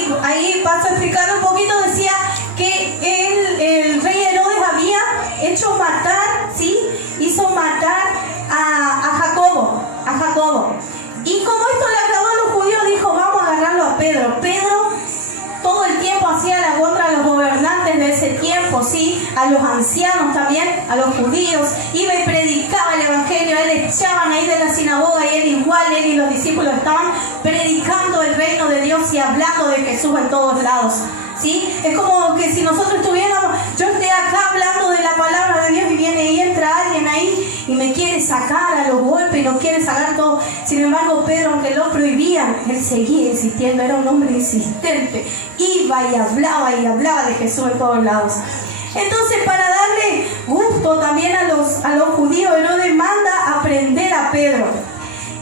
y ahí paso a explicar un poquito, decía que el rey Herodes había hecho matar, ¿sí? Hizo matar a Jacobo. Y como esto le agradó a los judíos, dijo, vamos a agarrarlo a Pedro. Pedro todo el tiempo hacía la contra de los gobernantes de ese tiempo, ¿sí? A los ancianos también, a los judíos. Iba y predicaba el evangelio, a él le echaban ahí de la sinagoga y él igual, él y los discípulos estaban predicando el reino de Dios y hablando de Jesús en todos lados, ¿sí? Es como que si nosotros estuviéramos, yo esté acá hablando de la palabra de Dios y viene y entra alguien ahí y me quiere sacar a los golpes y nos quiere sacar todo. Sin embargo, Pedro, aunque lo prohibían, él seguía insistiendo, era un hombre insistente. Iba y hablaba de Jesús en todos lados. Entonces, para darle gusto también a los judíos, Herodes manda a prender a Pedro.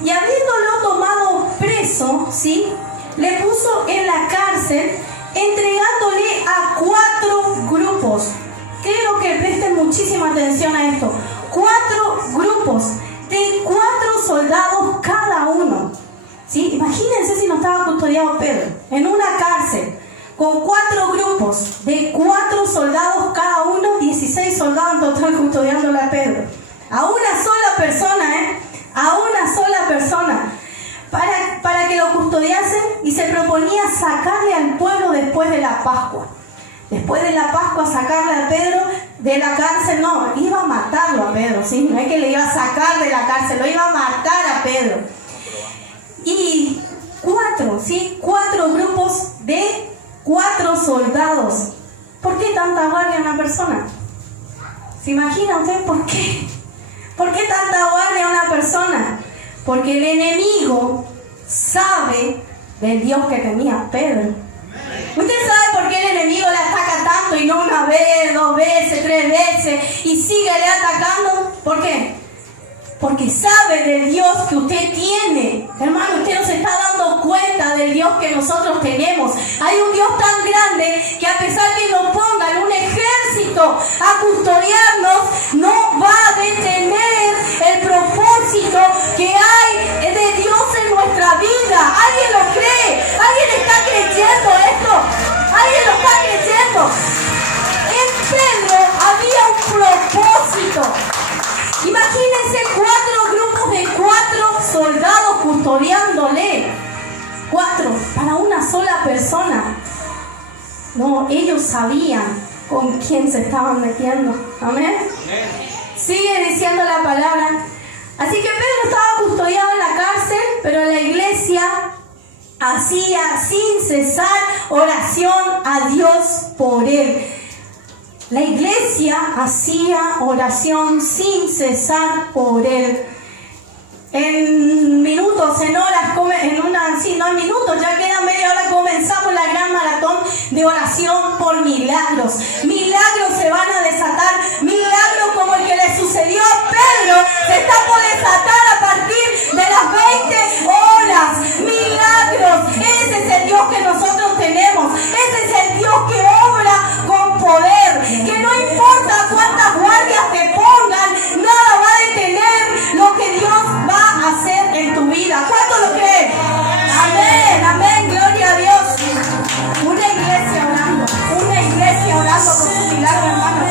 Y habiéndolo tomado preso, ¿sí? Le puso en la cárcel, entregándole a 4 grupos. Quiero que presten muchísima atención a esto. 4 grupos de 4 soldados cada uno, ¿sí? Imagínense si no estaba custodiado Pedro en una cárcel con 4 grupos de 4 soldados cada uno, 16 soldados en total custodiándole a Pedro. A una sola persona, a una sola persona, para que lo custodiasen, y se proponía sacarle al pueblo después de la Pascua. Después de la Pascua, sacarle a Pedro de la cárcel, no, iba a matarlo a Pedro, ¿sí? No es que le iba a sacar de la cárcel, lo iba a matar a Pedro. Y 4, ¿sí? 4 grupos de 4 soldados. ¿Por qué tanta guardia en una persona? ¿Se imagina usted por qué? ¿Por qué tanta guardia en una persona? Porque el enemigo sabe del Dios que tenía Pedro. ¿Usted sabe por qué el enemigo le ataca tanto y no una vez, 2 veces, 3 veces y sigue le atacando? ¿Por qué? Porque sabe del Dios que usted tiene. Hermano, usted no se está dando cuenta del Dios que nosotros tenemos. Hay un Dios tan grande que a pesar que nos pongan un ejército a custodiarnos, no va a detener el propósito que hay de Dios en nuestra vida. ¿Alguien lo cree? ¿Alguien está creyendo esto? ¿Alguien lo está creyendo? En Pedro había un propósito. Imagínense 4 grupos de 4 soldados custodiándole. 4 para una sola persona. No, ellos sabían con quién se estaban metiendo. Amén. Sigue diciendo la palabra. Así que Pedro estaba custodiado en la cárcel, pero la iglesia hacía sin cesar oración a Dios por él. La iglesia hacía oración sin cesar por él. En minutos, en horas, en minutos, ya queda media hora, comenzamos la gran maratón de oración por milagros. Milagros se van a desatar, milagros como el que le sucedió a Pedro, se está por desatar a partir de las 20 horas. Milagros, ese es el Dios que nosotros tenemos, ese es el Dios que obra con poder, que no importa cuántas guardias te pongan, nada va a detener lo que Dios va a hacer en tu vida. ¿Cuánto lo creen? Amén, amén, gloria a Dios. Una iglesia orando por su milagro, hermano.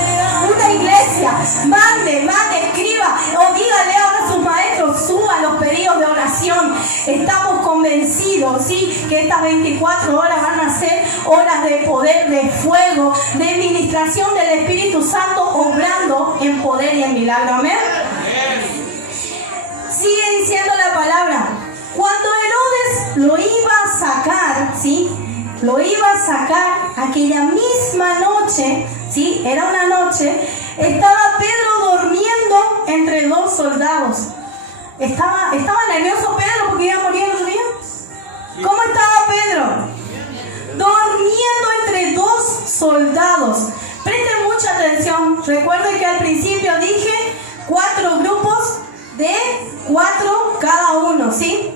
Una iglesia, mande, escriba o dígale ahora a sus maestros, suba los pedidos de oración. Estamos convencidos, ¿sí?, que estas 24 horas van a ser horas de poder, de fuego, de ministración del Espíritu Santo, obrando en poder y en milagro. Amén. Sigue diciendo la palabra. Cuando Herodes lo iba a sacar, ¿sí?, lo iba a sacar aquella misma noche, ¿sí?, era una noche, estaba Pedro durmiendo entre 2 soldados. ¿Estaba nervioso Pedro porque iba a morir el otro día? ¿Cómo estaba Pedro? Durmiendo entre 2 soldados. Presten mucha atención. Recuerden que al principio dije 4 grupos de 4 cada uno, ¿sí?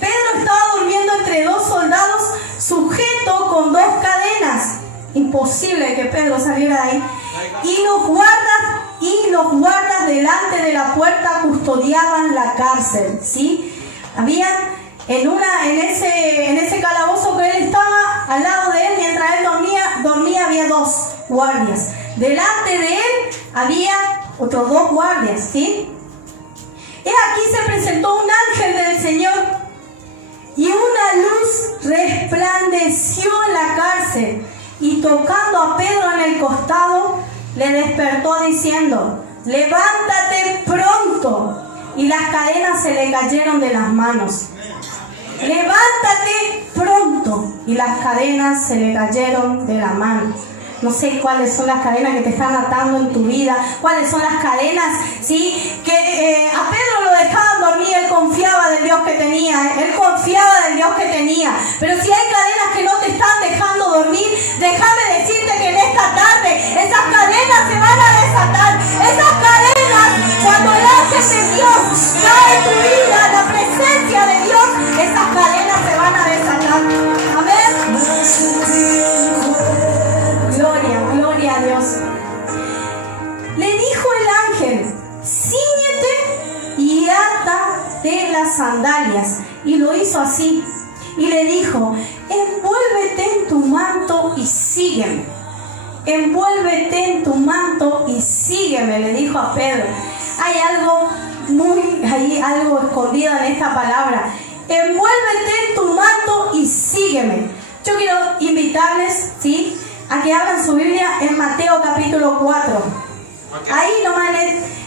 Pedro estaba durmiendo entre 2 soldados, sujeto con 2 cadenas. Imposible que Pedro saliera de ahí. Y los guardas delante de la puerta custodiaban la cárcel, ¿sí? Habían En ese calabozo que él estaba, al lado de él, mientras él dormía había 2 guardias. Delante de él había otros 2 guardias, ¿sí? Y aquí se presentó un ángel del Señor y una luz resplandeció en la cárcel, y tocando a Pedro en el costado, le despertó diciendo: levántate pronto. Y las cadenas se le cayeron de las manos. Levántate pronto. Y las cadenas se le cayeron de las manos. No sé cuáles son las cadenas que te están atando en tu vida, cuáles son las cadenas, ¿sí? Que a Pedro lo dejaban dormir, él confiaba del Dios que tenía, pero si hay cadenas que no te están dejando dormir, déjame decirte que en esta tarde esas cadenas se van a desatar. Esas cadenas, cuando el ángel de Dios cae en tu vida, la presencia de Dios, esas cadenas se van a desatar. Amén. Gloria a Dios. Le dijo el ángel: cíñete y átate las sandalias. Y lo hizo así. Y le dijo: envuélvete en tu manto y sígueme. Envuélvete en tu manto y sígueme, le dijo a Pedro. Hay algo escondido en esta palabra. Envuélvete en tu manto y sígueme. Yo quiero invitarles, ¿sí?, a que abran su Biblia en Mateo capítulo 4.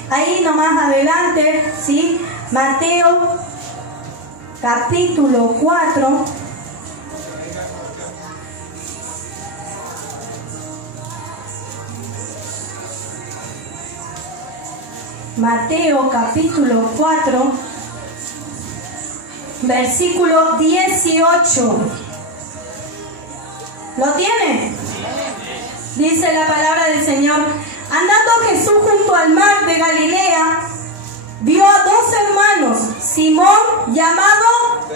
Ahí nomás adelante, ¿sí? Mateo capítulo 4. Mateo capítulo 4, versículo 18. ¿Lo tiene? Dice la palabra del Señor: andando Jesús junto al mar de Galilea, vio a 2 hermanos, Simón llamado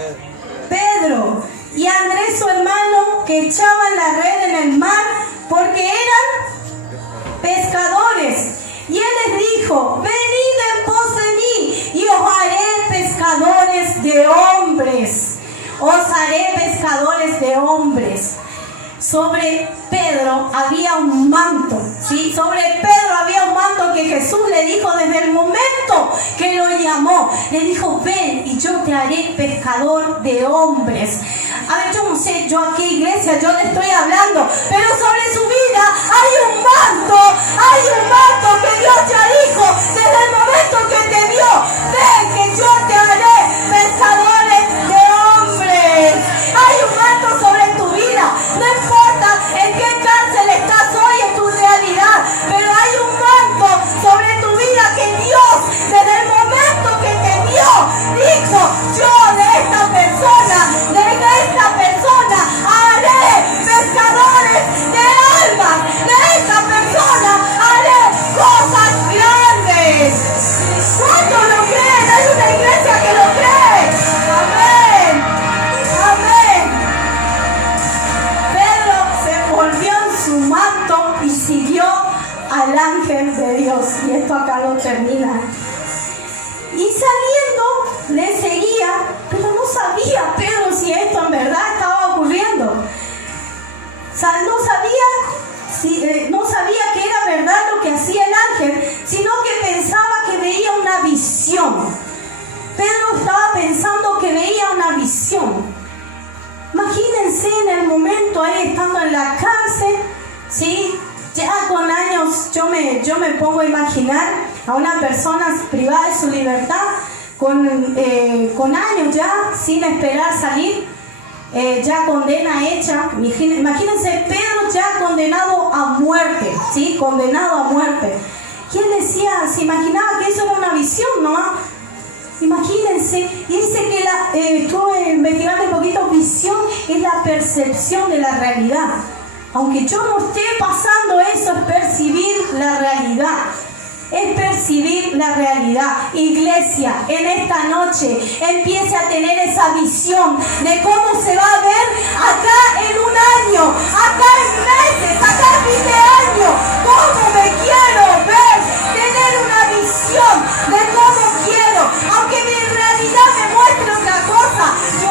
Pedro y Andrés su hermano, que echaban la red en el mar porque eran pescadores. Y él les dijo: venid en pos de mí y os haré pescadores de hombres. Os haré pescadores de hombres. Sobre Pedro había un manto, ¿sí? Sobre Pedro había un manto que Jesús le dijo desde el momento que lo llamó. Le dijo: ven y yo te haré pescador de hombres. A ver, yo no sé, yo aquí, iglesia, yo le estoy hablando, pero sobre su vida hay un manto que Dios ya dijo desde el momento que te vio: ven que yo te haré pescadores de hombres. Hay un manto sobre tu vida. No importa en qué cárcel estás hoy en tu realidad, pero hay un manto sobre tu vida que Dios, desde el momento que te vio, dijo: yo de esta persona haré pescadores de almas, de esta persona haré cosas grandes. ¿Cuántos lo creen? Hay una iglesia que lo cree. Amén. Amén. Pedro se envolvió en su manto y siguió al ángel de Dios. Y esto acá lo termina. Y saliendo le seguía, pero no sabía Pedro si esto en verdad estaba ocurriendo. No sabía que era verdad lo que hacía el ángel, sino que pensaba que veía una visión. Pedro estaba pensando que veía una visión. Imagínense en el momento ahí estando en la cárcel, ¿sí? Ya con años yo me pongo a imaginar a una persona privada de su libertad con años ya sin esperar salir, ya condena hecha. Imagínense Pedro ya condenado a muerte, ¿sí? Condenado a muerte. ¿Quién decía? Se imaginaba que eso era una visión, ¿no? Imagínense. Y dice que estuve investigando un poquito. Visión es la percepción de la realidad. Aunque yo no esté pasando eso, es percibir la realidad. Es percibir la realidad. Iglesia, en esta noche empiece a tener esa visión de cómo se va a ver acá en un año, acá en meses, acá en fin de año. Cómo me quiero ver, tener una visión de cómo quiero. Aunque mi realidad me muestre otra cosa, yo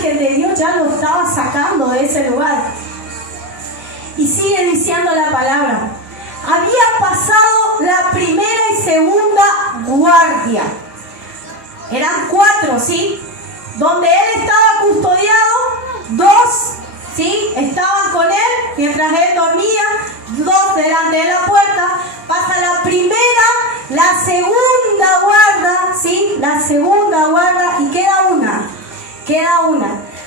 ángel de Dios ya lo estaba sacando de ese lugar. Y sigue diciendo la palabra. Había pasado la primera y segunda guardia. Eran 4, ¿sí? Donde él estaba custodiado, 2, ¿sí? Estaban con él mientras él dormía, 2 delante de la puerta. Pasa la primera, la segunda guarda, ¿sí? La segunda guarda y queda una.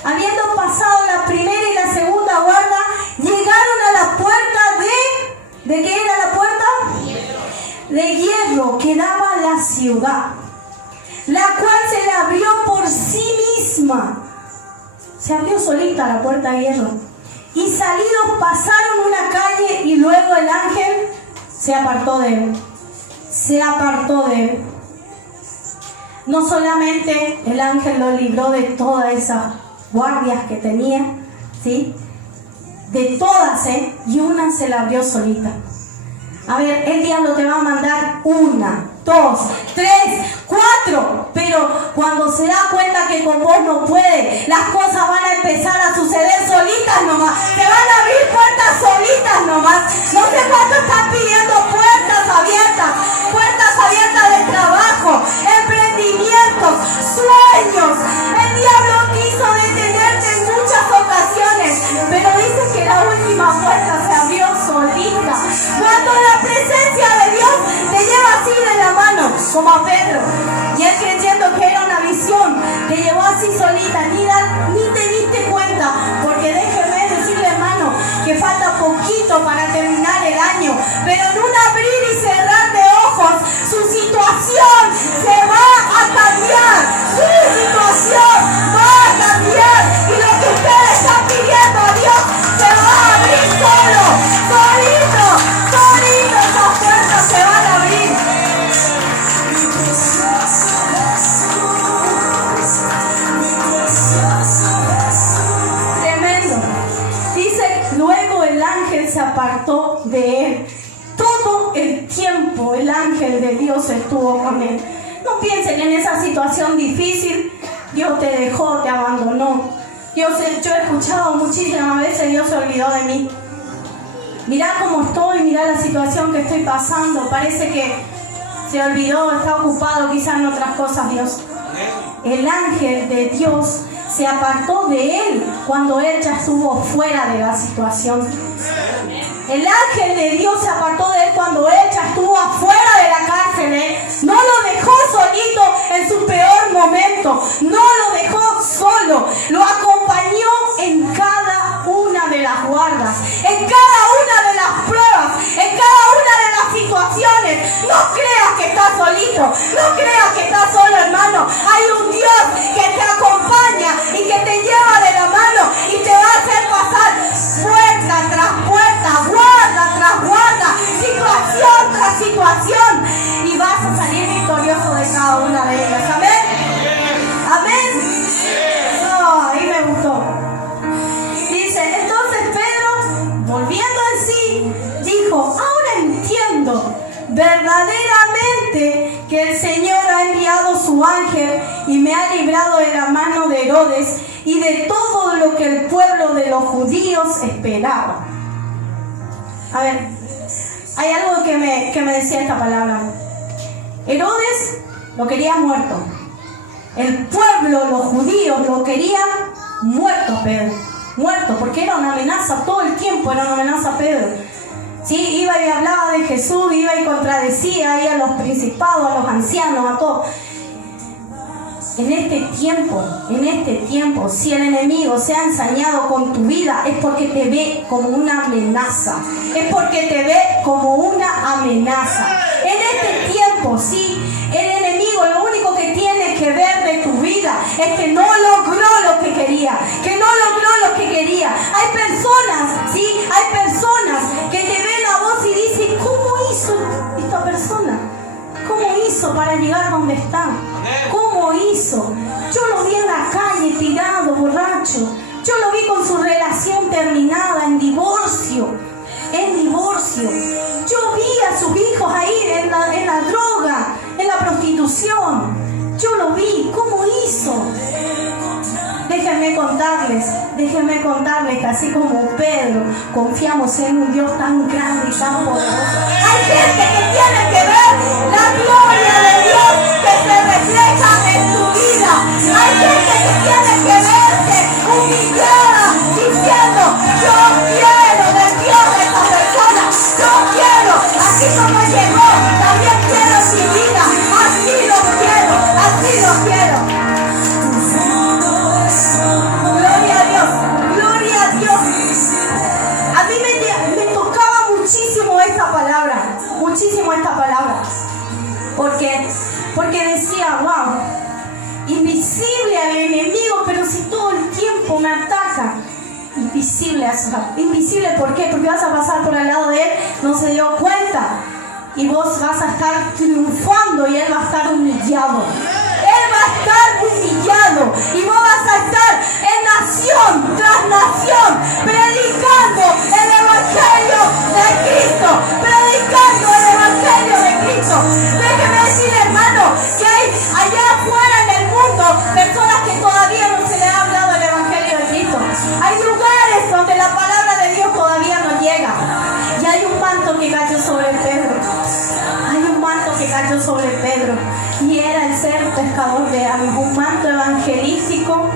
Habiendo pasado la primera y la segunda guarda, llegaron a la puerta ¿de qué era la puerta? De hierro que daba a la ciudad, la cual se le abrió por sí misma. Se abrió solita la puerta de hierro. Y salidos pasaron una calle y luego el ángel se apartó de él. No solamente el ángel lo libró de todas esas guardias que tenía, ¿sí? De todas, y una se la abrió solita. A ver, el diablo te va a mandar 1, 2, 3, 4, pero cuando se da cuenta que con vos no puede, las cosas van a empezar a suceder solitas nomás. Te van a abrir puertas solitas nomás. No sé cuánto están pidiendo puertas abiertas de trabajo, emprendimientos, sueños. El diablo quiso detenerte en muchas ocasiones, pero dice que la última puerta se abrió solita. Cuando la presencia de Dios te lleva así de la mano, como a Pedro, y él creyendo que era una visión, te llevó así solita, ni te diste cuenta, porque déjeme decirle, hermano, que falta poquito para terminar el año, pero en un abrir y cerrar de ojos, su situación se va a cambiar, y lo que usted está pidiendo a Dios se va a abrir solito, esas puertas se van a abrir. Tremendo. Dice, luego el ángel se apartó de él. Todo el tiempo el ángel de Dios estuvo con él. No piensen en esa situación difícil, Dios te dejó, te abandonó. Yo he escuchado muchísimas veces, Dios se olvidó de mí. Mirá cómo estoy, mirá la situación que estoy pasando. Parece que se olvidó, está ocupado quizás en otras cosas Dios. El ángel de Dios se apartó de él cuando él ya estuvo fuera de la situación. El ángel de Dios se apartó de él cuando él ya estuvo afuera de la cárcel. No lo dejó solito en su peor momento. No lo dejó solo. Lo acompañó en cada una de las guardas, en cada una de las pruebas, en cada una de las situaciones. No creas que estás solito. No creas que estás solo, hermano. Hay un Dios que te acompaña y que te lleva de la mano y te va a hacer pasar puerta tras puerta, guarda tras guarda, situación tras situación, y vas a salir victorioso de cada una de ellas. Amén. Amén. No, ahí me gustó. Dice, entonces Pedro, volviendo en sí, dijo, ahora entiendo verdaderamente que el Señor ha enviado su ángel y me ha librado de la mano de Herodes y de todo lo que el pueblo de los judíos esperaba. A ver, hay algo que me decía esta palabra. Herodes lo quería muerto. El pueblo, los judíos, lo querían muerto, Pedro. Muerto, porque era una amenaza, todo el tiempo era una amenaza, Pedro. Sí, iba y hablaba de Jesús, iba y contradecía ahí a los principados, a los ancianos, a todos. En este tiempo, si el enemigo se ha ensañado con tu vida, es porque te ve como una amenaza. Es porque te ve como una amenaza. En este tiempo, sí, el enemigo lo único que tiene que ver de tu vida es que no logró lo que quería. Hay personas, sí, que te ven a vos y dicen, ¿cómo hizo esta persona? ¿Cómo hizo para llegar donde está? ¿Cómo hizo? Yo lo vi en la calle tirado, borracho. Yo lo vi con su relación terminada, en divorcio. Yo vi a sus hijos ahí en la droga, en la prostitución. Yo lo vi. ¿Cómo hizo? Déjenme contar. déjenme contarles que así como Pedro, confiamos en un Dios tan grande y tan poderoso. Hay gente que tiene que ver la gloria de Dios que se refleja en tu vida. Hay gente que tiene que verse humillada diciendo, yo quiero del Dios de esta persona. Yo quiero, así como llegó, también quiero mi vida. Así lo quiero, así lo quiero. Gloria a Dios, gloria a Dios. A mí me tocaba muchísimo esta palabra, porque decía, wow, invisible al enemigo, pero si todo el tiempo me ataca. Invisible, invisible, ¿por qué? Porque vas a pasar por al lado de él, no se dio cuenta, y vos vas a estar triunfando y él va a estar humillado. Él va a estar humillado y vos vas a estar en nación tras nación predicando el evangelio de Cristo, predicando el evangelio de Cristo. Déjeme decirle, hermano, que hay allá afuera en el mundo personas que todavía no se le ha hablado el evangelio de Cristo. Hay lugares donde la palabra de Dios todavía no llega. Y hay un manto que cayó sobre Pedro. Sobre Pedro, y era el ser pescador de almas, un manto evangelístico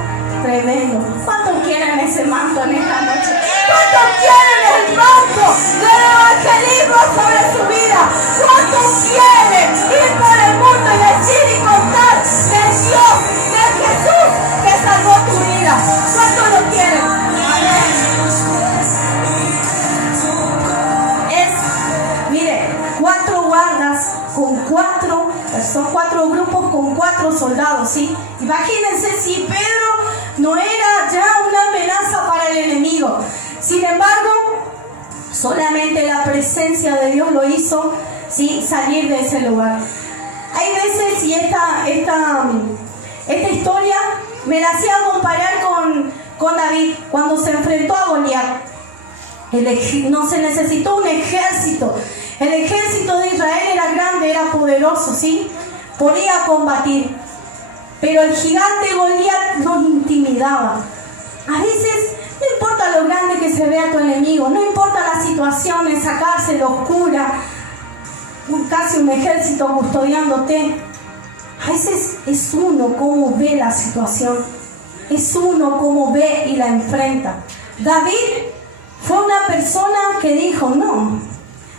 tremendo. ¿Cuántos quieren ese manto en esta noche? ¿Cuántos quieren el manto del evangelismo sobre su vida? ¿Cuántos quieren ir por el mundo y decir y contar del Dios, de Jesús que salvó tu vida? ¿Cuántos lo quieren? Amén. Mire, 4 guardas son 4 grupos con 4 soldados, ¿sí? Imagínense si Pedro no era ya una amenaza para el enemigo. Sin embargo, solamente la presencia de Dios lo hizo, ¿sí?, salir de ese lugar. Hay veces, y esta historia me la hacía comparar con David cuando se enfrentó a Goliat. No se necesitó un ejército. El ejército de Israel era grande, era poderoso, ¿sí? Podía combatir. Pero el gigante Goliat nos intimidaba. A veces no importa lo grande que se vea tu enemigo, no importa la situación, esa cárcel oscura, casi un ejército custodiándote. A veces es uno cómo ve la situación, es uno cómo ve y la enfrenta. David fue una persona que dijo, no,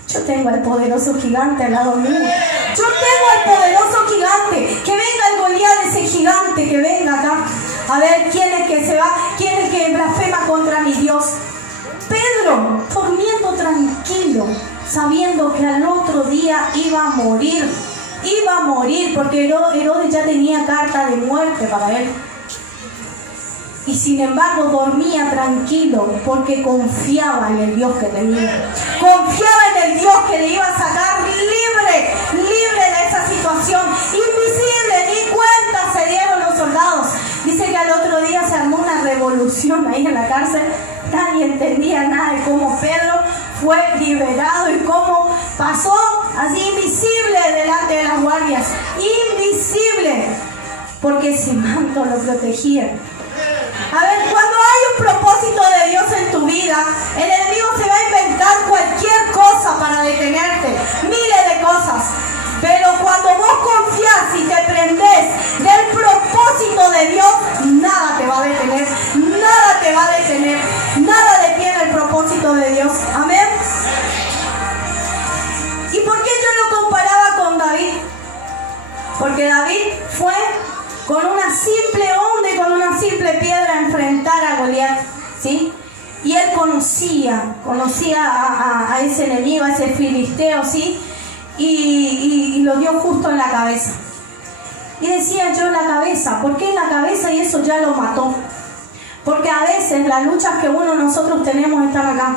yo tengo al poderoso gigante al lado mío. Yo tengo al poderoso gigante. Que venga el Goliat, ese gigante, que venga acá. A ver quién es que se va, quién es que blasfema contra mi Dios. Pedro, durmiendo tranquilo, sabiendo que al otro día iba a morir. Iba a morir porque Herodes ya tenía carta de muerte para él. Y sin embargo dormía tranquilo porque confiaba en el Dios que tenía. Confiaba en el Dios que le iba a sacar libre de esa situación. Invisible, ni cuenta se dieron los soldados. Dice que al otro día se armó una revolución ahí en la cárcel. Nadie entendía nada de cómo Pedro fue liberado y cómo pasó así invisible delante de las guardias. Invisible, porque ese manto lo protegía. A ver, cuando hay un propósito de Dios en tu vida, el enemigo se va a inventar cualquier cosa para detenerte, miles de cosas. Pero cuando vos confías y te prendés del propósito de Dios, nada te va a detener, nada te va a detener, nada detiene el propósito de Dios. Amén. ¿Y por qué yo lo comparaba con David? Porque David fue con una simple onda y con una simple piedra a enfrentar a Goliat, ¿sí? Y él conocía a ese enemigo, a ese filisteo, ¿sí? Y lo dio justo en la cabeza. Y decía yo, la cabeza, ¿por qué en la cabeza? Y eso ya lo mató. Porque a veces las luchas que nosotros tenemos están acá,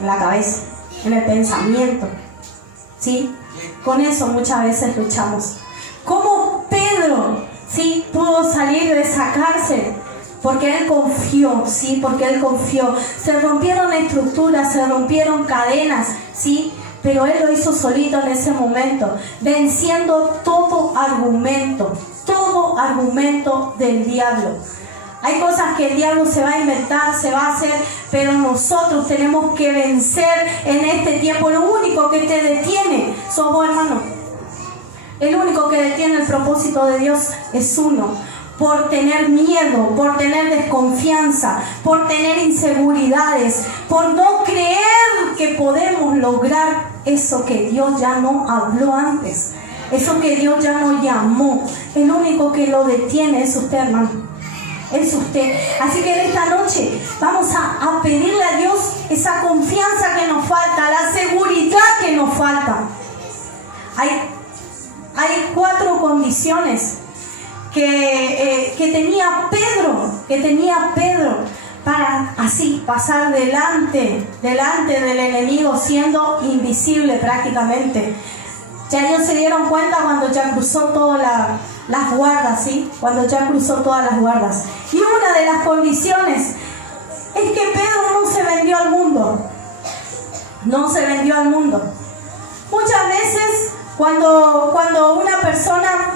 en la cabeza, en el pensamiento, ¿sí? Con eso muchas veces luchamos. ¿Cómo Pedro, sí, pudo salir de esa cárcel? Porque él confió, ¿sí? Porque él confió. Se rompieron estructuras, se rompieron cadenas, ¿sí? Pero él lo hizo solito en ese momento, venciendo todo argumento del diablo. Hay cosas que el diablo se va a inventar, se va a hacer, pero nosotros tenemos que vencer en este tiempo. Lo único que te detiene sos vos, hermano. El único que detiene el propósito de Dios es uno. Por tener miedo, por tener desconfianza, por tener inseguridades, por no creer que podemos lograr eso que Dios ya no habló antes, eso que Dios ya no llamó. El único que lo detiene es usted, hermano. Es usted. Así que en esta noche vamos a pedirle a Dios esa confianza que nos falta, la seguridad que nos falta. Hay 4 condiciones que tenía Pedro para así pasar delante del enemigo, siendo invisible prácticamente. Ya ellos se dieron cuenta cuando ya cruzó todas las guardas, ¿sí? Cuando ya cruzó todas las guardas. Y una de las condiciones es que Pedro no se vendió al mundo. No se vendió al mundo. Muchas veces cuando una persona,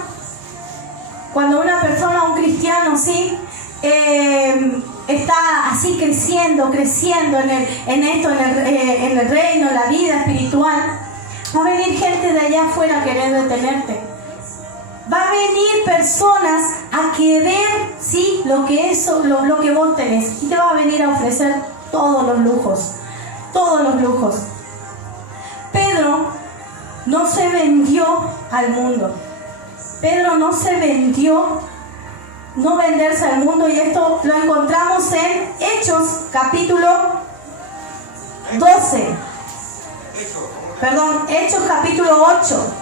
un cristiano, ¿sí? Está así creciendo en el reino, en la vida espiritual, va a venir gente de allá afuera a querer detenerte. Va a venir personas a querer, ¿sí? lo que vos tenés, y te va a venir a ofrecer todos los lujos. Pedro no se vendió al mundo. Pedro no se vendió, no venderse al mundo, y esto lo encontramos en Hechos capítulo 12. Hechos capítulo 8,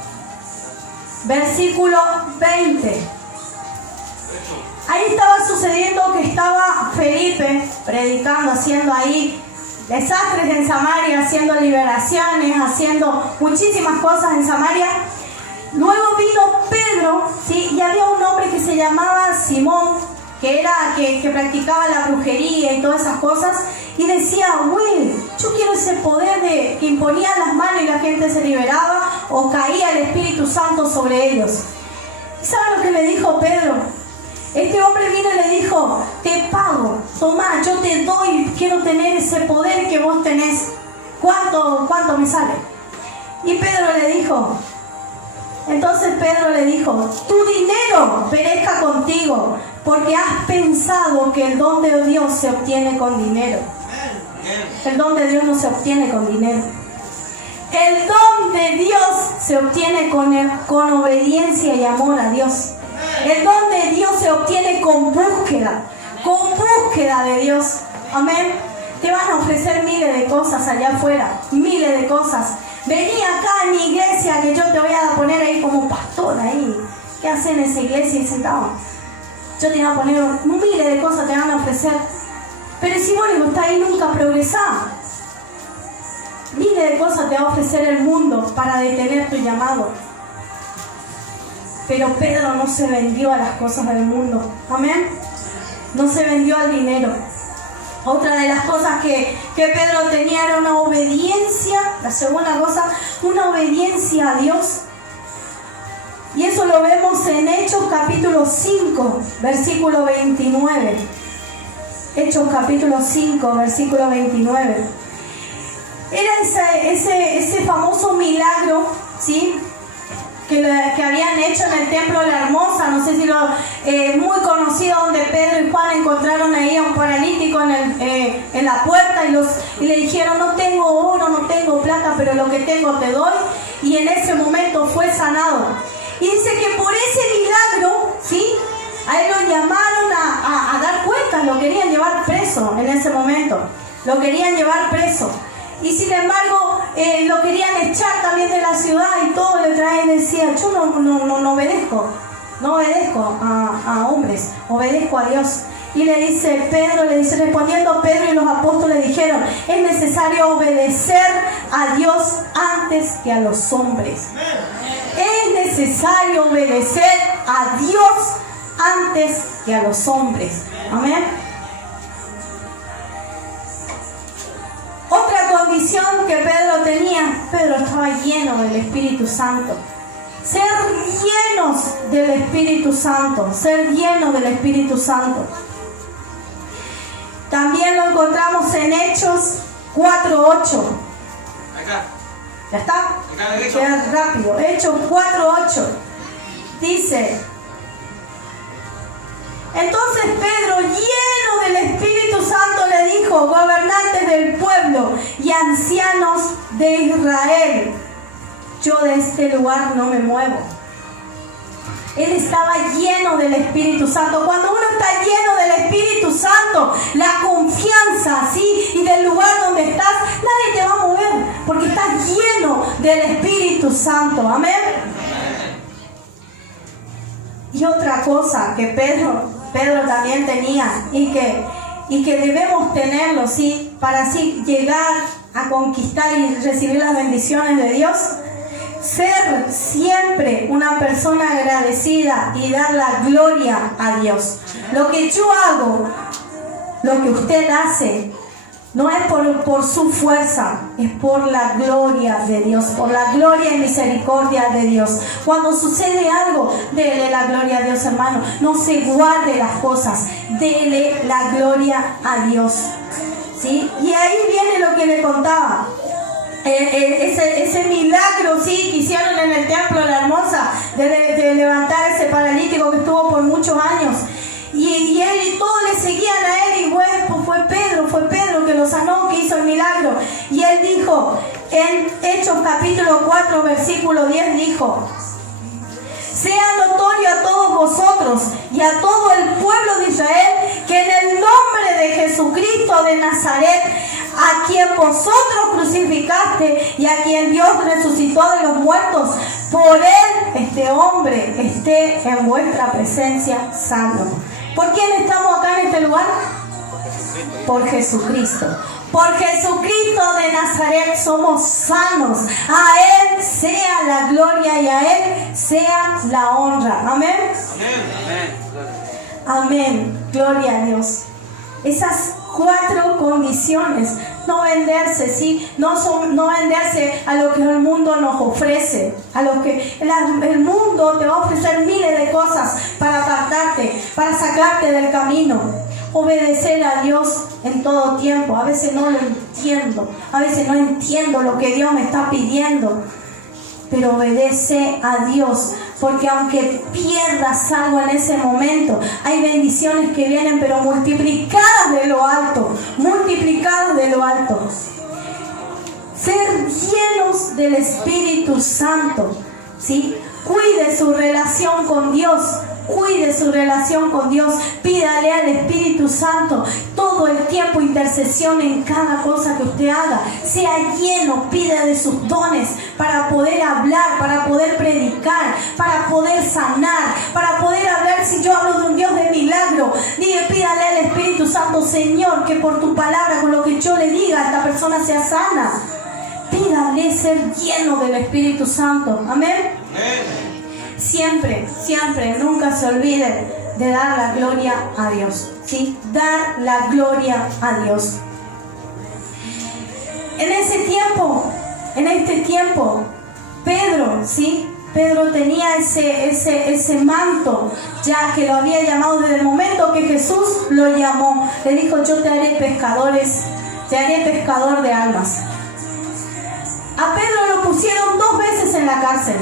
versículo 20. Ahí estaba sucediendo que estaba Felipe predicando, haciendo ahí desastres en Samaria, haciendo liberaciones, haciendo muchísimas cosas en Samaria. Luego vino Pedro, ¿sí? Y había un hombre que se llamaba Simón, que practicaba la brujería y todas esas cosas, y decía, güey, yo quiero ese poder que imponía las manos y la gente se liberaba, o caía el Espíritu Santo sobre ellos. ¿Y saben lo que le dijo Pedro? Este hombre vino y le dijo, te pago, tomá, yo te doy, quiero tener ese poder que vos tenés. ¿Cuánto me sale? Y entonces Pedro le dijo, tu dinero perezca contigo, porque has pensado que el don de Dios se obtiene con dinero. El don de Dios no se obtiene con dinero. El don de Dios se obtiene con obediencia y amor a Dios. El don de Dios se obtiene con búsqueda de Dios. Amén. Te van a ofrecer miles de cosas allá afuera, miles de cosas. Vení acá a mi iglesia que yo te voy a poner ahí como pastor ahí. ¿Qué hacen en esa iglesia y sentado? Yo te voy a poner miles de cosas, te van a ofrecer. Pero si vos le gustás ahí, nunca progresás. Miles de cosas te va a ofrecer el mundo para detener tu llamado. Pero Pedro no se vendió a las cosas del mundo. Amén. No se vendió al dinero. Otra de las cosas que Pedro tenía era una obediencia. La segunda cosa, una obediencia a Dios. Y eso lo vemos en Hechos capítulo 5, versículo 29. Hechos capítulo 5, versículo 29. Era ese famoso milagro, ¿sí? Que habían hecho en el templo de la Hermosa, no sé si muy conocido, donde Pedro y Juan encontraron ahí a un paralítico en la puerta y le dijeron, no tengo oro, no tengo plata, pero lo que tengo te doy, y en ese momento fue sanado. Y dice que por ese milagro, ¿sí? A él lo llamaron a dar cuentas, lo querían llevar preso en ese momento, lo querían llevar preso. Y sin embargo, lo querían echar también de la ciudad, y todo le trae y decía, yo no obedezco a hombres, obedezco a Dios. Y respondiendo Pedro y los apóstoles dijeron, es necesario obedecer a Dios antes que a los hombres. Es necesario obedecer a Dios antes que a los hombres. Amén. Otra condición que Pedro tenía, Pedro estaba lleno del Espíritu Santo. Ser llenos del Espíritu Santo, ser llenos del Espíritu Santo. encontramos en Hechos 4:8. Acá. ¿Ya está? Acá derecho. Queda rápido. Hechos 4:8. Dice: entonces Pedro, lleno del Espíritu Santo, le dijo: gobernantes del pueblo y ancianos de Israel, yo de este lugar no me muevo. Él estaba lleno del Espíritu Santo. Cuando uno está lleno del Espíritu Santo, la confianza, ¿sí? Y del lugar donde estás, nadie te va a mover, porque estás lleno del Espíritu Santo. Amén. Y otra cosa que Pedro también tenía y que debemos tenerlo, ¿sí? Para así llegar a conquistar y recibir las bendiciones de Dios. Ser siempre una persona agradecida y dar la gloria a Dios. Lo que yo hago, lo que usted hace, no es por su fuerza, es por la gloria de Dios, por la gloria y misericordia de Dios. Cuando sucede algo, dele la gloria a Dios, hermano. No se guarde las cosas, dele la gloria a Dios, ¿sí? Y ahí viene lo que le contaba. Ese milagro, sí, que hicieron en el templo de la Hermosa, de levantar ese paralítico que estuvo por muchos años. Y él y todos le seguían a él, y bueno, fue Pedro que lo sanó, que hizo el milagro. Y él dijo, en Hechos capítulo 4, versículo 10, dijo: sea notorio a todos vosotros y a todo el pueblo de Israel que en el nombre de Jesucristo de Nazaret, a quien vosotros crucificaste y a quien Dios resucitó de los muertos, por él este hombre esté en vuestra presencia sano. ¿Por quién estamos acá en este lugar? Por Jesucristo. Por Jesucristo de Nazaret somos sanos. A Él sea la gloria y a Él sea la honra. Amén. Amén. Gloria a Dios. Esas 4 condiciones. No venderse, ¿sí? No venderse a lo que el mundo nos ofrece. A lo que el mundo te va a ofrecer miles de cosas para apartarte, para sacarte del camino. Obedecer a Dios en todo tiempo. A veces no lo entiendo. A veces no entiendo lo que Dios me está pidiendo. Pero obedece a Dios. Porque aunque pierdas algo en ese momento, hay bendiciones que vienen, pero multiplicadas de lo alto. Multiplicadas de lo alto. Ser llenos del Espíritu Santo, ¿sí? Cuide su relación con Dios. Cuide su relación con Dios. Pídale al Espíritu Santo todo el tiempo intercesión en cada cosa que usted haga. Sea lleno, pide de sus dones para poder hablar, para poder predicar, para poder sanar, para poder hablar. Si yo hablo de un Dios de milagro, pídale al Espíritu Santo: Señor, que por tu palabra, con lo que yo le diga, esta persona sea sana. Pídale ser lleno del Espíritu Santo. Amén. Siempre, nunca se olviden de dar la gloria a Dios, ¿sí? Dar la gloria a Dios. En este tiempo, Pedro, ¿sí? Pedro tenía ese manto, ya que lo había llamado desde el momento que Jesús lo llamó. Le dijo: yo te haré pescador de almas. A Pedro lo pusieron 2 veces en la cárcel.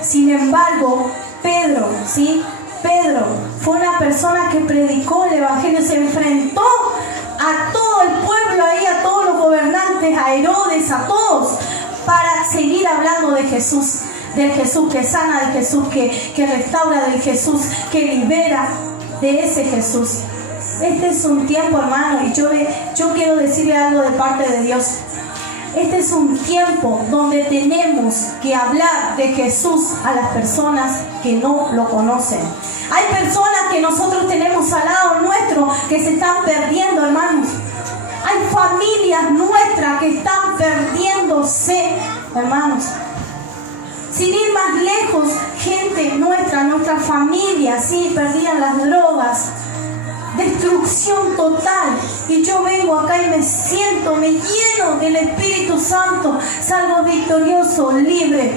Sin embargo, Pedro fue una persona que predicó el Evangelio, se enfrentó a todo el pueblo ahí, a todos los gobernantes, a Herodes, a todos, para seguir hablando de Jesús, del Jesús que sana, del Jesús que restaura, del Jesús que libera, de ese Jesús. Este es un tiempo, hermano, y yo quiero decirle algo de parte de Dios. Este es un tiempo donde tenemos que hablar de Jesús a las personas que no lo conocen. Hay personas que nosotros tenemos al lado nuestro que se están perdiendo, hermanos. Hay familias nuestras que están perdiéndose, hermanos. Sin ir más lejos, gente nuestra familia, sí, perdían las drogas. Destrucción total. Y yo vengo acá y me lleno del Espíritu Santo, salgo victorioso, libre.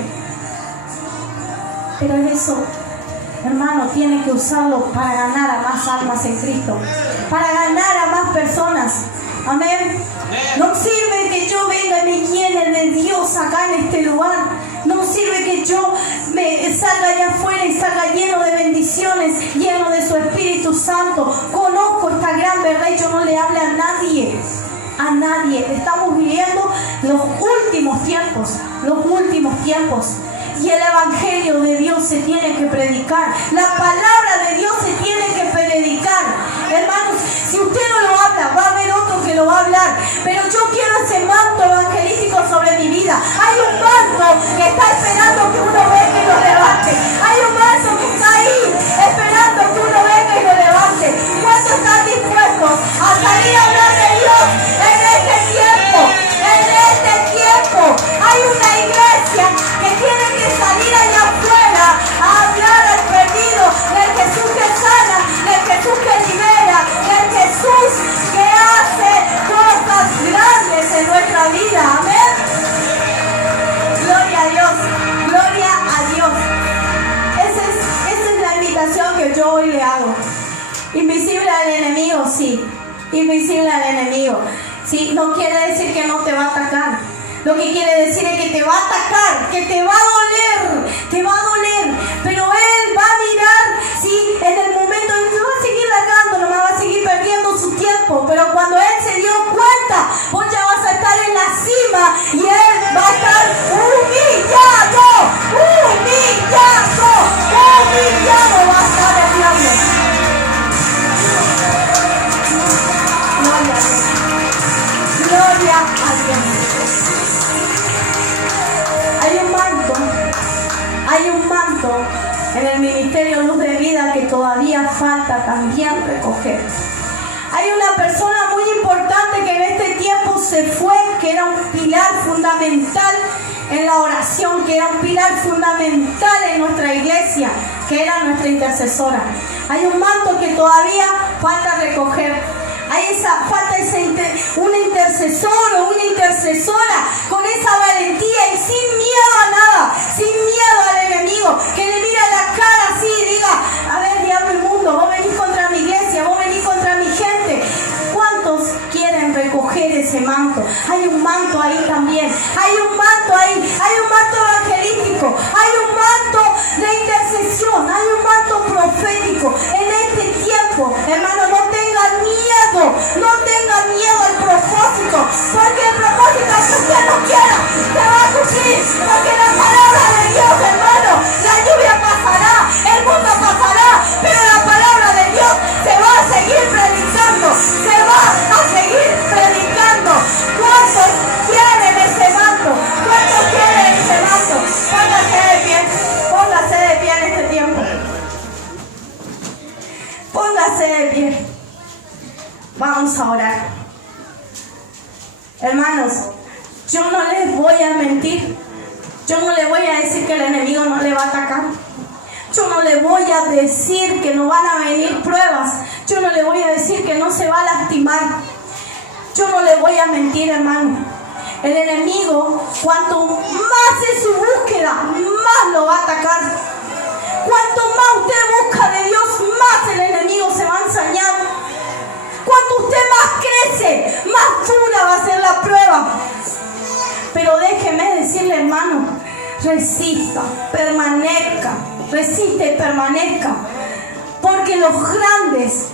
Pero eso, hermano, tiene que usarlo para ganar a más almas en Cristo, para ganar a más personas. Amén. No sirve que yo venga y me llene de Dios acá en este lugar. No sirve que yo me salga allá afuera y salga lleno de bendiciones, lleno de su Espíritu Santo. Conozco esta gran verdad y yo no le hable a nadie. A nadie. Estamos viviendo los últimos tiempos. Los últimos tiempos. Y el Evangelio de Dios se tiene que predicar. La palabra de Dios se tiene que predicar. Hermanos, si usted no lo habla, va a haber otro que lo va a hablar. Pero yo quiero ese manto evangelístico sobre mi vida. Hay un manto que está esperando que uno venga y lo levante. Hay un manto que está ahí esperando que uno venga y lo levante. ¿Cuántos están dispuestos a salir a hablar de Dios en este tiempo? En este tiempo hay una iglesia que tiene que salir allá afuera a hablar al perdido del Jesús que sana, del Jesús que libera, del Jesús que hace cosas grandes en nuestra vida. Amén. Gloria a Dios, gloria a Dios. Esa es la invitación que yo hoy le hago. Invisible al enemigo, sí. Invisible al enemigo. Sí, no quiere decir que no te va a atacar. Lo que quiere decir es que te va a atacar, que te va a doler, pero Él va a mirar, sí, en el momento, no va a seguir largando, no va a seguir perdiendo su tiempo, pero cuando Él se dio cuenta, vos ya vas a estar en la cima y Él va a estar humillado va a estar el diablo. Gloria a Dios. Hay un manto en el ministerio Luz de Vida que todavía falta también recoger. Hay una persona muy importante que en este tiempo se fue, que era un pilar fundamental en la oración, que era un pilar fundamental en nuestra iglesia, que era nuestra intercesora. Hay un manto que todavía falta recoger. Falta un intercesor o una intercesora con esa valentía y sin miedo a nada, sin miedo al enemigo, que le mira la cara así y diga: a ver, diablo inmundo, vos venís contra mi iglesia, vos venís contra mi gente. ¿Cuántos quieren recoger ese manto? Hay un manto ahí también, hay un manto ahí, hay un manto evangelístico, hay un manto de intercesión, hay un manto profético en este tiempo. Hermano, no tengan miedo, no tengan miedo al propósito, porque el propósito que usted no quiera se va a cumplir, porque la palabra de Dios, hermano, la lluvia pasará, el mundo pasará, pero la palabra de Dios se va a seguir predicando, se va a seguir predicando. ¿Cuántos quieren ese manto? ¿Cuántos quieren ese manto? Póngase de pie en este tiempo. Póngase de pie. Vamos a orar. Hermanos, yo no les voy a mentir. Yo no les voy a decir que el enemigo no le va a atacar. Yo no le voy a decir que no van a venir pruebas. Yo no le voy a decir que no se va a lastimar. Yo no le voy a mentir, hermano. El enemigo, cuanto más es su búsqueda, más lo va a atacar. Cuanto más usted busca de Dios, más el enemigo se va a ensañar. Cuanto usted más crece, más dura va a ser la prueba. Pero déjeme decirle, hermano, resista, permanezca, resiste y permanezca. Porque los grandes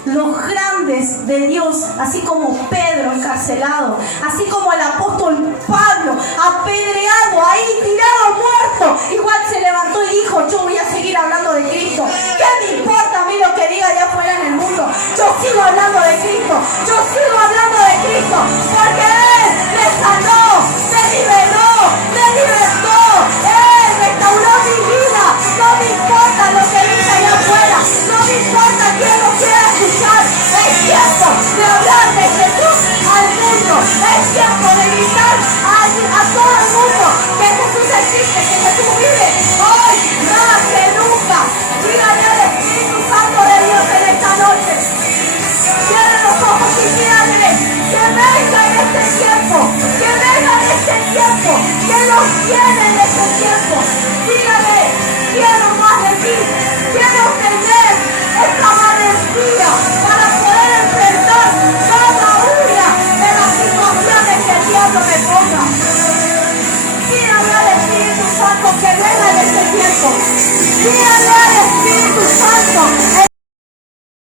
de Dios, así como Pedro encarcelado, así como el apóstol Pablo apedreado, ahí tirado muerto, igual se levantó y dijo: yo voy a seguir hablando de Cristo. ¿Qué me importa a mí lo que diga allá afuera en el mundo? Yo sigo hablando de Cristo, yo sigo hablando de Cristo, porque Él me sanó, me liberó, me libertó, Él restauró mi vida. No me importa lo que dice allá afuera, no me importa quién lo quiera escuchar. Es tiempo de hablar de Jesús al mundo, es tiempo de gritar a todo el mundo que Jesús existe, que Jesús vive hoy más que nunca. Díganle al Espíritu Santo de Dios en esta noche. Cierren los ojos y díganle que venga en este tiempo, que venga en este tiempo, que nos llene en este tiempo. Díganle: quiero más de ti, quiero tener esta valentía para poder enfrentar cada una de las que venga de este tiempo. Pídale al Espíritu Santo.